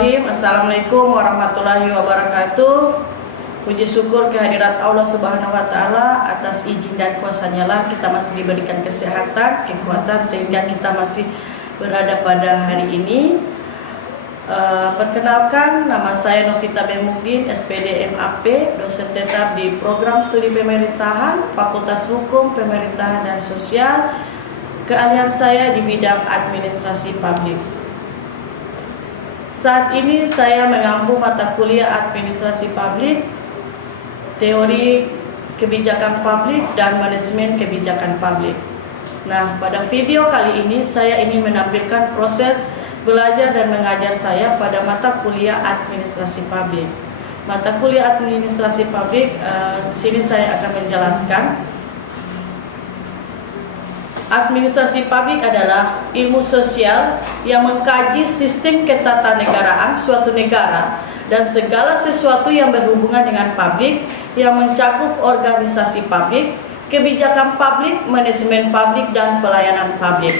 Assalamualaikum warahmatullahi wabarakatuh. Puji syukur kehadirat Allah Subhanahu wa Ta'ala, atas izin dan kuasa-Nya lah kita masih diberikan kesehatan, kekuatan sehingga kita masih berada pada hari ini. Perkenalkan, nama saya Novita Bemugin, SPD MAP, dosen tetap di Program Studi Pemerintahan, Fakultas Hukum, Pemerintahan dan Sosial. Keahlian saya di bidang administrasi publik. Saat ini saya mengampu mata kuliah administrasi publik, teori kebijakan publik, dan manajemen kebijakan publik. Nah, pada video kali ini saya ingin menampilkan proses belajar dan mengajar saya pada mata kuliah administrasi publik. Mata kuliah administrasi publik, di sini saya akan menjelaskan. Administrasi publik adalah ilmu sosial yang mengkaji sistem ketatanegaraan suatu negara dan segala sesuatu yang berhubungan dengan publik, yang mencakup organisasi publik, kebijakan publik, manajemen publik, dan pelayanan publik.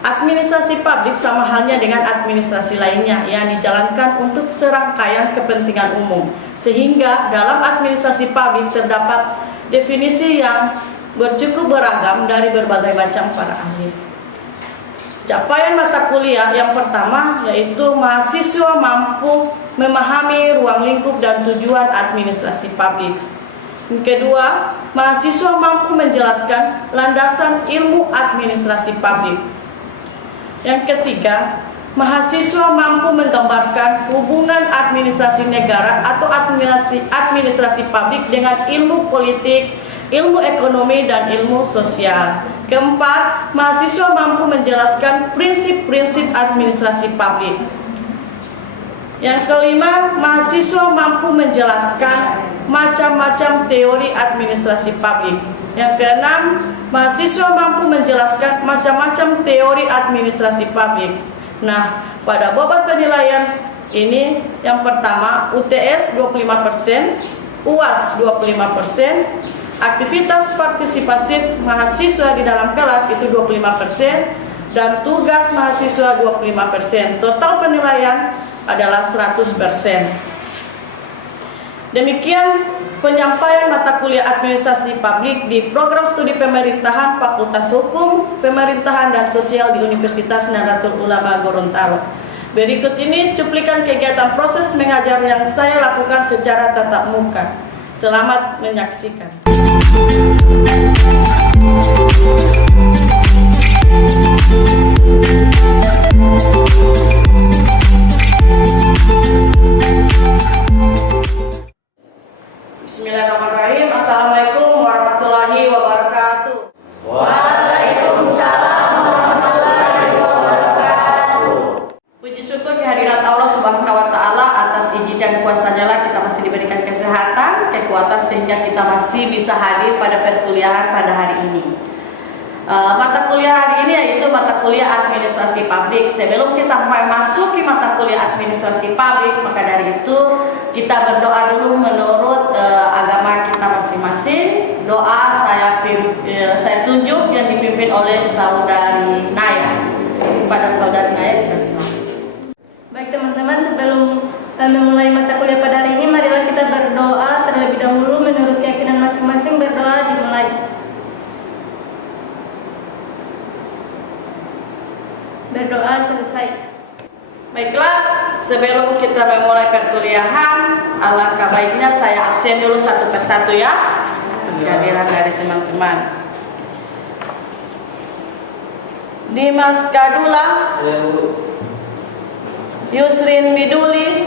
Administrasi publik sama halnya dengan administrasi lainnya yang dijalankan untuk serangkaian kepentingan umum, sehingga dalam administrasi publik terdapat definisi yang bercukup beragam dari berbagai macam para ahli. Capaian mata kuliah yang pertama yaitu mahasiswa mampu memahami ruang lingkup dan tujuan administrasi publik. Yang kedua, mahasiswa mampu menjelaskan landasan ilmu administrasi publik. Yang ketiga, mahasiswa mampu menggambarkan hubungan administrasi negara atau administrasi publik dengan ilmu politik, ilmu ekonomi, dan ilmu sosial. Keempat, mahasiswa mampu menjelaskan prinsip-prinsip administrasi publik. Yang kelima, mahasiswa mampu menjelaskan macam-macam teori administrasi publik. Yang keenam, mahasiswa mampu menjelaskan macam-macam teori administrasi publik. Nah, pada bobot penilaian ini yang pertama UTS 25%, UAS 25%, aktivitas partisipasi mahasiswa di dalam kelas itu 25%, dan tugas mahasiswa 25%. Total penilaian adalah 100%. Demikian penyampaian mata kuliah administrasi publik di Program Studi Pemerintahan Fakultas Hukum, Pemerintahan dan Sosial di Universitas Nahdlatul Ulama Gorontalo. Berikut ini cuplikan kegiatan proses mengajar yang saya lakukan secara tatap muka. Selamat menyaksikan. Bismillahirrahmanirrahim. Assalamualaikum warahmatullahi wabarakatuh. Waalaikumsalam warahmatullahi wabarakatuh. Puji syukur kehadirat Allah Subhanahu wa Ta'ala, atas izin dan kuasa-Nya lah kita masih diberikan kesehatan, kekuatan sehingga kita masih bisa hadir pada perkuliahan pada hari ini. Mata kuliah hari ini yaitu mata kuliah administrasi publik. Sebelum kita memasuki mata kuliah administrasi publik, maka dari itu kita berdoa dulu menurut agama kita masing-masing. Doa saya tunjuk yang dipimpin oleh saudari Naya. Pada saudari Naya dipersilakan. Baik teman-teman, sebelum memulai mata kuliah pada hari ini, marilah kita berdoa terlebih dahulu menurut keyakinan masing-masing. Berdoa dimulai. Berdoa selesai. Baiklah, sebelum kita memulai perkuliahan, alangkah baiknya saya absen dulu satu persatu ya, kehadiran dari teman-teman. Dimas Kadula, Yusrin Biduli,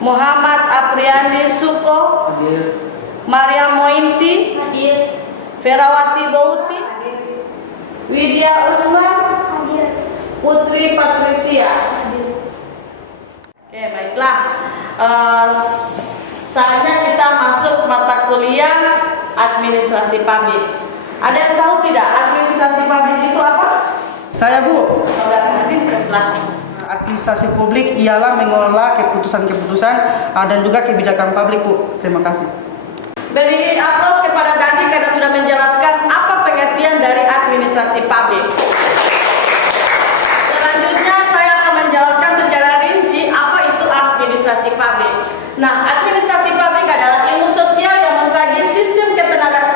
Muhammad Apriandi Suko, Maria Mointi, Ferawati Bauti, Widya Usman, Putri Patricia. Oke, baiklah. Saatnya kita masuk mata kuliah administrasi publik. Ada yang tahu tidak administrasi publik itu apa? Saya, Bu. Saudara Nadine, persilakan. Administrasi publik ialah mengelola keputusan-keputusan dan juga kebijakan publik, Bu. Terima kasih. Beri aplaus kepada Dadi karena sudah menjelaskan apa pengertian dari administrasi publik. Selanjutnya saya akan menjelaskan administrasi publik. Nah, administrasi publik adalah ilmu sosial yang mengkaji sistem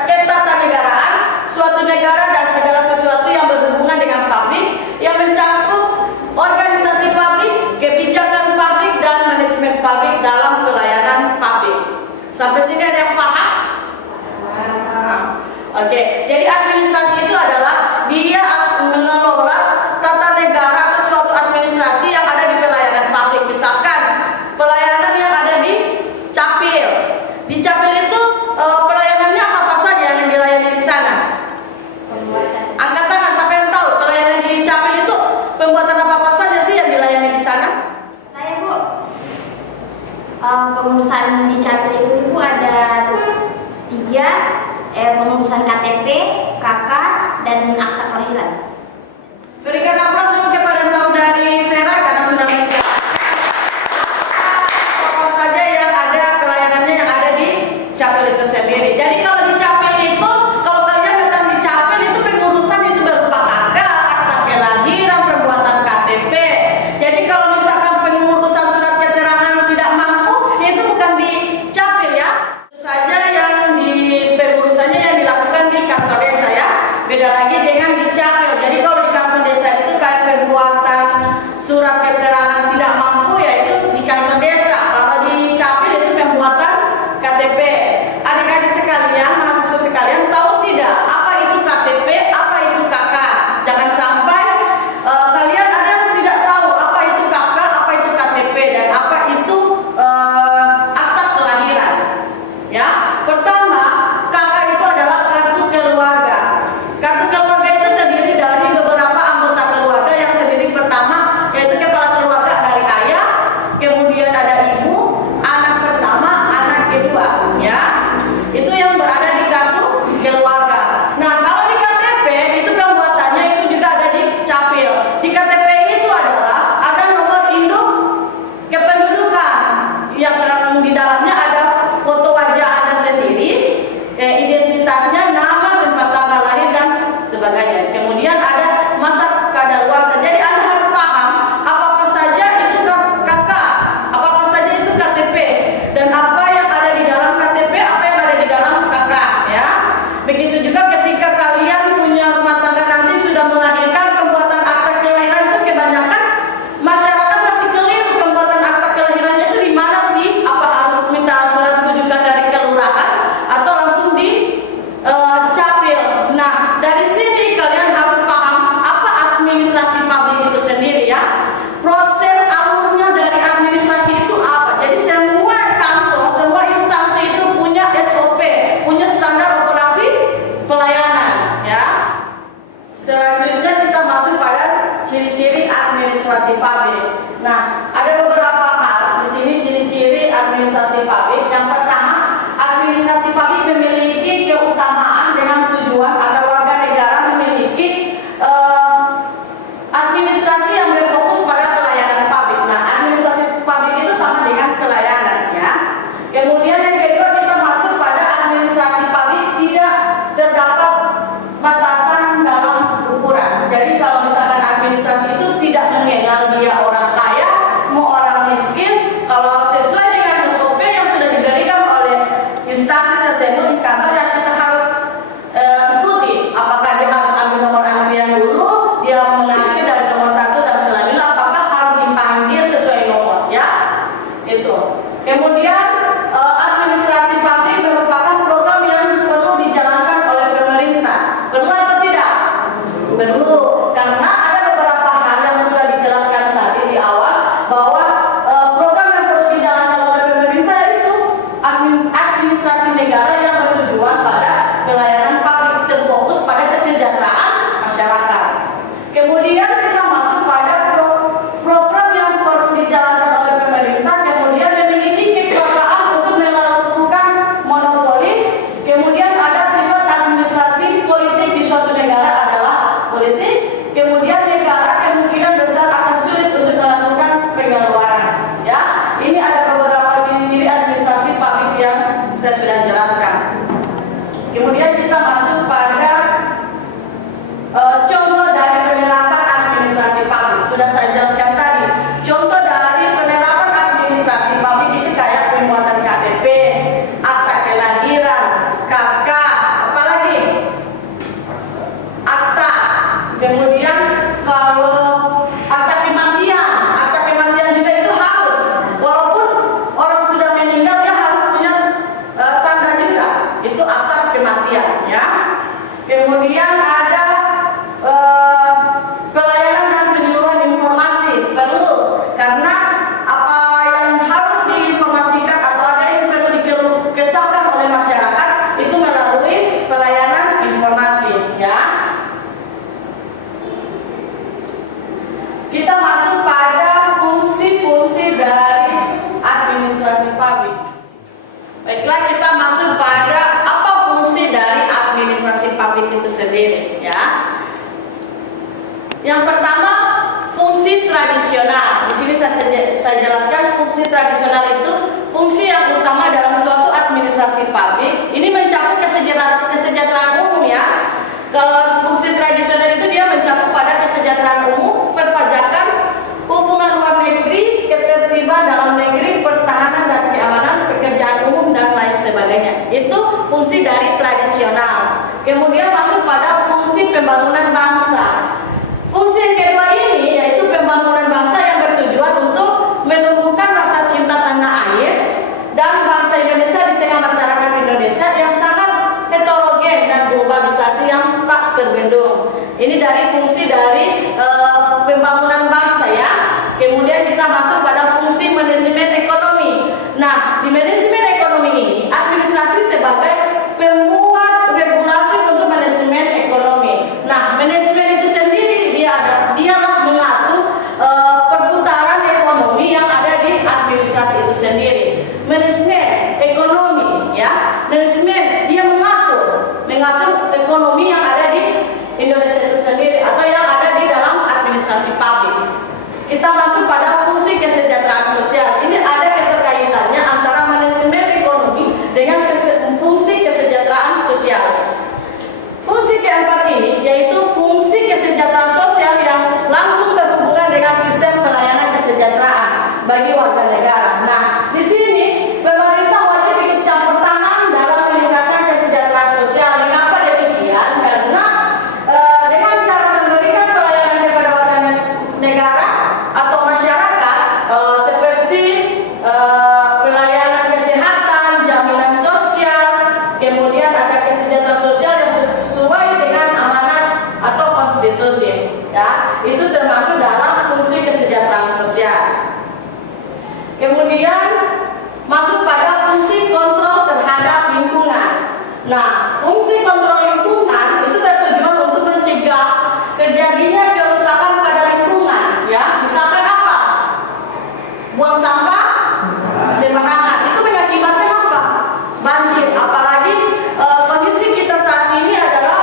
ketatanegaraan suatu negara dan segala sesuatu yang berhubungan dengan publik, yang mencakup organisasi publik, kebijakan publik, dan manajemen publik dalam pelayanan publik. Sampai sini ada yang paham? Oke, jadi administrasi itu adalah dia mengelola tata negara atau suatu administrasi yang ada di pelayanan publik. Misalkan pelayanan yang ada di Capil. Di Capil itu pelayanannya apa saja yang dilayani di sana? Angkat tangan siapa yang tahu pelayanan di Capil itu pembuatan apa saja sih yang dilayani di sana? Saya, Bu. Pengurusan di Capil itu Ibu ada 3, pengurusan KTP, KK, dan akta kelahiran. Berikan aplaus dulu kepada saudari Vera karena sudah menjelaskan apa saja yang ada pelayanannya yang ada di Capil itu sendiri. Jadi kalau di Capil itu, kalau kalian datang di Capil itu pengurusan itu berupa KK, akta kelahiran, pembuatan KTP. Jadi kalau misalkan pengurusan surat keterangan tidak mampu, itu bukan di Capil ya. Itu saja yang di pengurusannya yang dilakukan di kantor desa ya. Beda lagi dengan di Capil. Jadi kalau di kantor desa itu kayak pembuatan surat keterangan tidak mampu ya itu di kantor desa. Kalau di Capil itu pembuatan KTP. Adik-adik sekalian, mahasiswa sekalian tahu tidak apa itu KTP, apa itu KK? Jangan sampai kalian ada yang tidak tahu apa itu KK, apa itu KTP, dan apa itu akta kelahiran. Ya, pertama KK itu adalah kartu keluarga. Kartu keluarga itu terdiri dari beberapa anggota keluarga yang terdiri pertama yaitu kepala keluarga dari ayah, kemudian ada ibu, anak pertama, anak kedua, ya. Itu yang berada di kartu keluarga. Nah, kalau di KTP itu pembuatannya itu juga ada di Capil. Di KTP itu adalah ada nomor induk kependudukan yang di dalamnya ada foto wajah Anda sendiri, identitasnya, nama, tempat tanggal lahir dan sebagainya. Kemudian ada masa kadaluarsa. Jadi Anda harus paham apa saja itu KK, apa saja itu KTP, dan apa yang ada di dalam KTP, apa yang ada di dalam KK ya. Begitu juga ketika kalian punya rumah tangga nanti sudah melahirkan, pembuatan akta kelahiran itu kebanyakan masyarakat masih keliru pembuatan akta kelahirannya itu di mana sih? Apa harus minta surat rujukan dari kelurahan atau langsung di Capil? Nah, dari sini kalian harus paham apa administrasi publik itu sendiri ya. Proses alurnya dari administrasi itu apa? Jadi semua kantor, semua instansi itu punya SOP, punya standar operasi pelayanan ya. Selanjutnya kita masuk pada ciri-ciri administrasi publik. Nah, ada beberapa hal di sini ciri-ciri administrasi publik. Yang pertama, administrasi publik memiliki keutamaan dengan tujuan agar warga negara memiliki administrasi yang berfokus pada pelayanan publik. Nah, administrasi publik itu sama dengan pelayanan ya. Kemudian yang kedua, kita masuk pada administrasi publik tidak terdapat batasan dalam ukuran. Jadi kalau misalkan administrasi itu tidak mengenal dia orang kaya mau orang miskin, kalau sesuai dengan SOP yang sudah diberikan oleh instansi tersebut di kantor yang kita harus ikuti. Apakah dia harus ambil nomor antrian dulu, dia mengakhiri dari nomor 1 dan selanjutnya apakah harus dipanggil sesuai nomor ya. Itu. Kemudian administrasi publik merupakan program yang perlu dijalankan oleh pemerintah. Perlu atau tidak? Perlu, karena ada beberapa hal yang sudah dijelaskan tadi di awal bahwa program yang perlu dijalankan oleh pemerintah itu administrasi negara yang bertujuan pada pelayanan publik, terfokus pada kesejahteraan masyarakat. Kemudian kita masuk pada program yang perlu dijalankan oleh pemerintah, kemudian memiliki kekuasaan untuk melakukan monopoli. Kemudian ada sifat administrasi politik di suatu negara adalah politik. Kemudian negara kemungkinan besar akan sulit untuk melakukan pengeluaran. Ya, ini ada beberapa ciri-ciri administrasi publik yang saya sudah jelaskan. Kemudian kita masuk pada contoh dari penerapan administrasi publik. Sudah saya jelaskan tadi. Contoh dari penerapan administrasi publik kemudian kalau akta kematian juga itu harus, walaupun orang sudah meninggal dia harus punya tanda juga, itu akta kematian ya. Kemudian ada pelayanan dan penyuluhan informasi perlu, karena apa yang harus diinformasikan atau ada yang perlu dikeluhkan oleh masyarakat itu melalui pelayanan informasi ya. Kita masuk pada fungsi-fungsi dari administrasi publik. Baiklah, kita masuk pada apa fungsi dari administrasi publik itu sendiri ya. Yang pertama, fungsi tradisional. Di sini saya jelaskan fungsi tradisional itu fungsi yang utama dalam suatu administrasi publik. Ini mencakup kesejahteraan umum ya. Kalau fungsi tradisional itu dia mencakup pada kesejahteraan umum, perpajakan, hubungan luar negeri, ketertiban dalam negeri, pertahanan dan keamanan, pekerjaan umum dan lain sebagainya. Itu fungsi dari tradisional. Kemudian masuk pada fungsi pembangunan bangsa. Fungsi yang kedua ini yaitu pembangunan bangsa yang bertujuan untuk menumbuhkan rasa cinta tanah air dan bangsa Indonesia di tengah masyarakat Indonesia yang sangat heterogen dan globalisasi yang tak terbendung. Ini dari fungsi dari pembangunan bangsa ya. Kemudian kita masuk pada fungsi manajemen ekonomi. Nah, di manajemen ekonomi ini administrasi sebagai pembuat regulasi untuk manajemen ekonomi. Nah, manajemen itu sendiri dialah mengatur perputaran ekonomi yang ada di administrasi itu sendiri. Manajemen ekonomi ya, manajemen dia mengatur ekonomi yang ada di Indonesia itu sendiri atau yang ada di dalam administrasi publik. Kita masuk pada fungsi kesejahteraan sosial. Ini ada keterkaitannya antara manajemen ekonomi dengan fungsi kesejahteraan sosial. Fungsi keempat ini yaitu fungsi kesejahteraan sosial yang langsung berhubungan dengan sistem pelayanan kesejahteraan bagi warga negara. Nah, di sini pemerintah wajib ikut campur tangan dalam meningkatkan kesejahteraan sosial. Mengapa demikian? Karena dengan cara memberikan pelayanan kepada warga negara atau masyarakat seperti pelayanan kesehatan, jaminan sosial, kemudian ada kesejahteraan sosial yang sesuai dengan amanat atau konstitusi ya, itu termasuk dalam fungsi kesejahteraan sosial. Kemudian masuk pada fungsi kontrol terhadap lingkungan. Nah, fungsi kontrol lingkungan itu bertujuan untuk mencegah terjadinya kerusakan pada lingkungan ya. Misalkan apa? Buang sampah sembarangan, itu mengakibatkan apa? Banjir. Apalagi kondisi kita saat ini adalah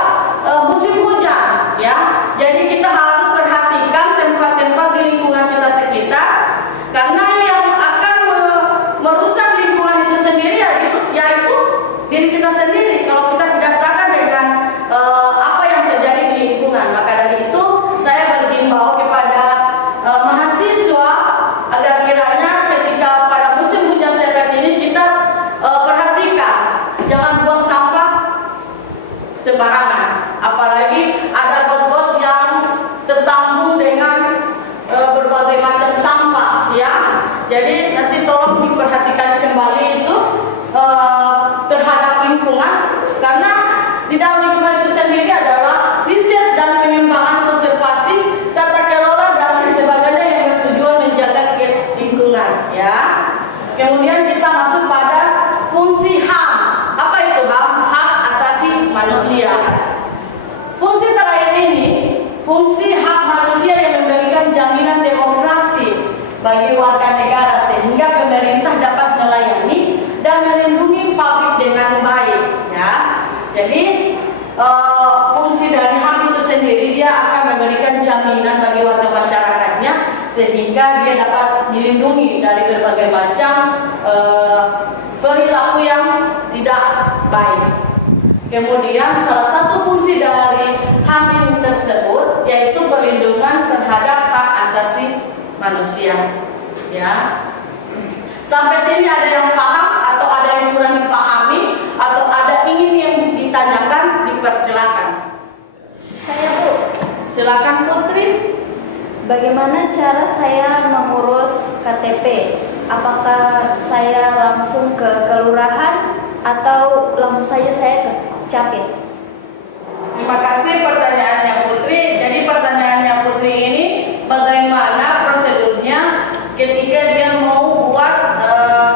musim hujan ya. Jadi kita harus perhatikan tempat-tempat di lingkungan kita sekitar, karena yang akan merusak lingkungan itu sendiri yaitu diri kita sendiri kalau kita tidak sadar dengan apa yang terjadi di lingkungan. Maka dari itu saya berhimbau kepada mahasiswa agar kiranya ketika pada musim hujan seperti ini kita perhatikan, jangan buang sampah sembarangan. Apalagi ada got-got yang tertampung dengan berbagai macam sampah ya. Jadi nanti tolong diperhatikan kembali itu terhadap lingkungan, karena di dalam lingkungan itu sendiri adalah riset dan pengembangan konservasi, tata kelola dan lain sebagainya yang bertujuan menjaga lingkungan ya. Kemudian kita masuk pada fungsi HAM. Apa itu HAM? Hak asasi manusia. Fungsi terakhir ini fungsi hak manusia yang memberikan jaminan demokrasi bagi warga negara sehingga pemerintah dapat melayani dan melindungi publik dengan baik ya. Jadi fungsi dari HAM itu sendiri dia akan memberikan jaminan bagi warga masyarakatnya sehingga dia dapat dilindungi dari berbagai macam perilaku yang tidak baik. Kemudian salah satu fungsi dari HAM tersebut yaitu perlindungan terhadap hak asasi manusia. Ya. Sampai sini ada yang paham atau ada yang kurang dipahami atau ada ingin yang ditanyakan, dipersilakan. Saya Bu. Silakan Putri. Bagaimana cara saya mengurus KTP? Apakah saya langsung ke kelurahan atau langsung saja saya ke Capil? Terima kasih pertanyaannya Putri. Jadi pertanyaannya Putri ini bagaimana prosedurnya ketika dia mau buat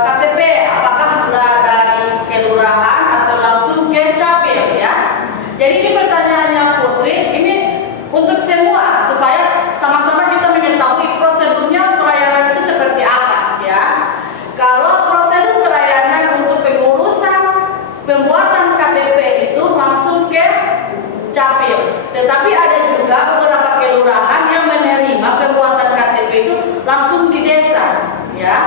KTP? Apakah dari kelurahan atau langsung ke Capil ya? Jadi ini pertanyaannya Putri. Ini untuk semua supaya sama-sama kita mengetahui prosedurnya pelayanan itu seperti apa ya. Kalau prosedur pelayanan untuk pengurusan pembuatan KTP itu langsung ke Capil, tetapi ada juga beberapa kelurahan yang menerima pembuatan KTP itu langsung di desa ya.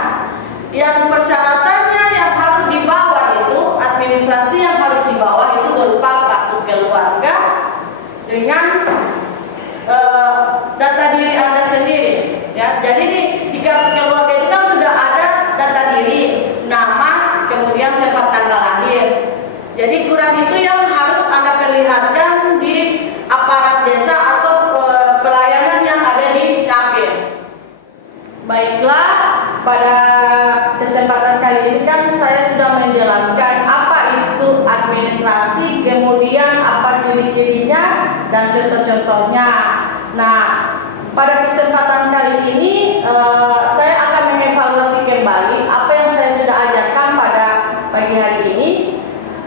Yang persyaratannya yang harus dibawa itu, administrasi yang harus dibawa itu berupa kartu keluarga dengan data diri Anda sendiri ya. Jadi di kartu keluarga itu kan sudah ada data diri, nama, kemudian tempat tanggal lahir. Jadi kurang itu yang harus Anda perlihatkan di aparat desa atau pelayanan yang ada di Capil. Baiklah, pada kesempatan kali ini kan saya sudah menjelaskan apa itu administrasi, kemudian apa ciri-cirinya dan contoh-contohnya. Nah, pada kesempatan kali ini saya akan mengevaluasi kembali apa yang saya sudah ajarkan pada pagi hari ini.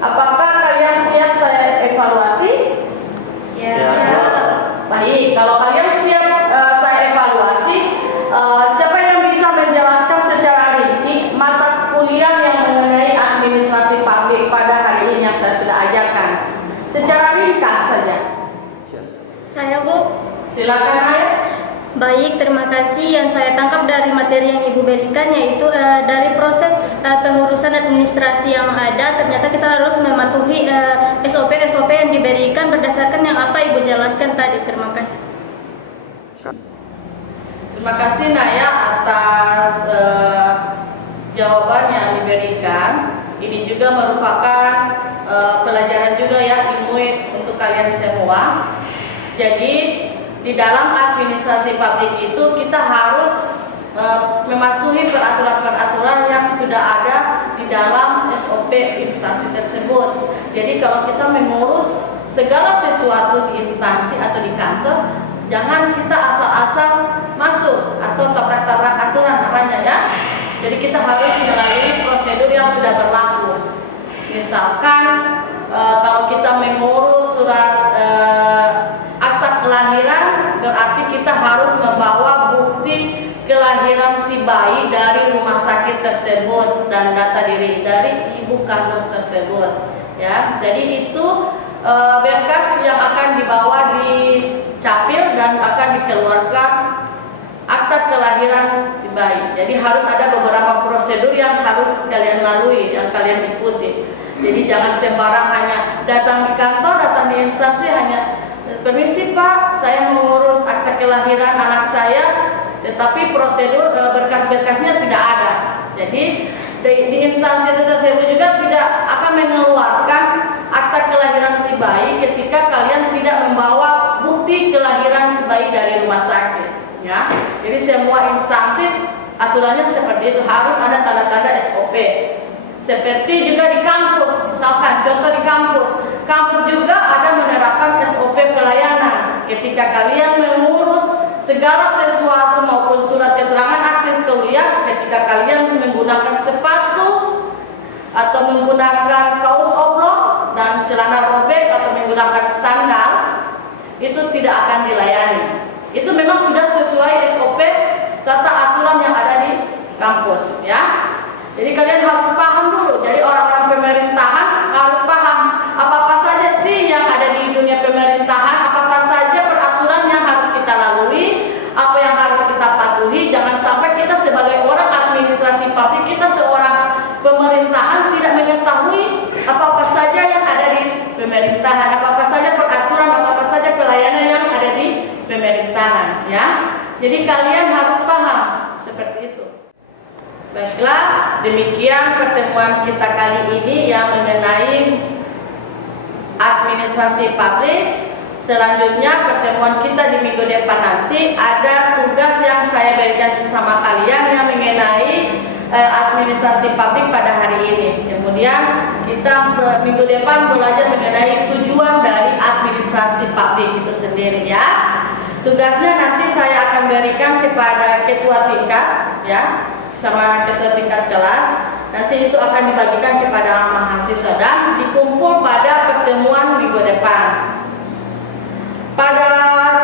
Apakah kalian siap saya evaluasi? Ya. Baik, kalau kalian siap saya evaluasi, siapa yang bisa menjelaskan secara rinci mata kuliah yang mengenai administrasi publik pada hari ini yang saya sudah ajarkan? Secara ringkas saja. Saya, Bu. Silakan Ayah. Baik, terima kasih. Yang saya tangkap dari materi yang Ibu berikan yaitu dari proses pengurusan administrasi yang ada, ternyata kita harus mematuhi SOP yang diberikan berdasarkan yang apa Ibu jelaskan tadi. Terima kasih. Terima kasih Naya atas jawaban yang diberikan. Ini juga merupakan pelajaran juga ya, ilmu untuk kalian semua. Jadi di dalam administrasi publik itu kita harus mematuhi peraturan-peraturan yang sudah ada di dalam SOP instansi tersebut. Jadi kalau kita mengurus segala sesuatu di instansi atau di kantor, jangan kita asal-asal masuk atau tabrak-tabrak aturan namanya ya. Jadi kita harus melalui prosedur yang sudah berlaku. Misalkan kalau kita mengurus surat akta kelahiran, berarti kita harus membawa bukti kelahiran si bayi dari rumah sakit tersebut dan data diri dari ibu kandung tersebut ya. Jadi itu berkas yang akan dibawa di Capil dan akan dikeluarkan akta kelahiran si bayi. Jadi harus ada beberapa prosedur yang harus kalian lalui, yang kalian ikuti. Jadi jangan sembarang hanya datang di kantor, datang di instansi hanya permisi Pak, saya mengurus akta kelahiran anak saya, tetapi prosedur berkas-berkasnya tidak ada. Jadi di instansi tersebut juga tidak akan mengeluarkan akta kelahiran si bayi ketika kalian tidak membawa bukti kelahiran si bayi dari rumah sakit. Ya, jadi semua instansi aturannya seperti itu, harus ada tanda-tanda SOP. Seperti juga di kampus, misalkan contoh di kampus juga ada menerapkan SOP pelayanan. Ketika kalian mengurus segala sesuatu maupun surat keterangan aktif kuliah, ketika kalian menggunakan sepatu atau menggunakan kaos oblong dan celana robek atau menggunakan sandal, itu tidak akan dilayani. Itu memang sudah sesuai SOP tata aturan yang ada di kampus ya. Jadi kalian harus paham dulu. Jadi orang-orang pemerintahan harus paham apa-apa saja sih yang ada di dunia pemerintahan, apa-apa saja peraturan yang harus kita lalui, apa yang harus kita patuhi. Jangan sampai kita sebagai orang administrasi publik, kita seorang pemerintahan tidak mengetahui apa-apa saja yang ada di pemerintahan, apa-apa saja peraturan, apa-apa saja pelayanan yang ada di pemerintahan ya. Jadi kalian harus paham seperti itu. Baiklah, demikian pertemuan kita kali ini yang mengenai administrasi publik. Selanjutnya pertemuan kita di minggu depan nanti ada tugas yang saya berikan bersama kalian yang mengenai administrasi publik pada hari ini. Kemudian kita minggu depan belajar mengenai tujuan dari administrasi publik itu sendiri ya. Tugasnya nanti saya akan berikan kepada ketua tingkat ya, sama ketua tingkat kelas. Nanti itu akan dibagikan kepada mahasiswa dan dikumpul pada pertemuan minggu depan. Pada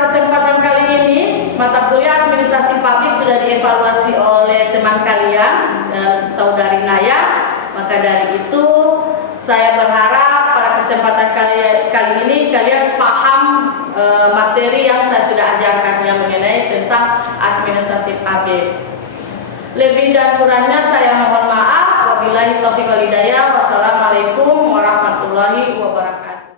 kesempatan kali ini, mata kuliah administrasi publik sudah dievaluasi oleh teman kalian dan saudari Naya. Maka dari itu, saya berharap pada kesempatan kali ini kalian paham materi yang saya sudah ajarkan yang mengenai tentang administrasi publik. Lebih dan kurangnya saya mohon maaf. Wabillahi taufiq wal hidayah. Wassalamualaikum warahmatullahi wabarakatuh.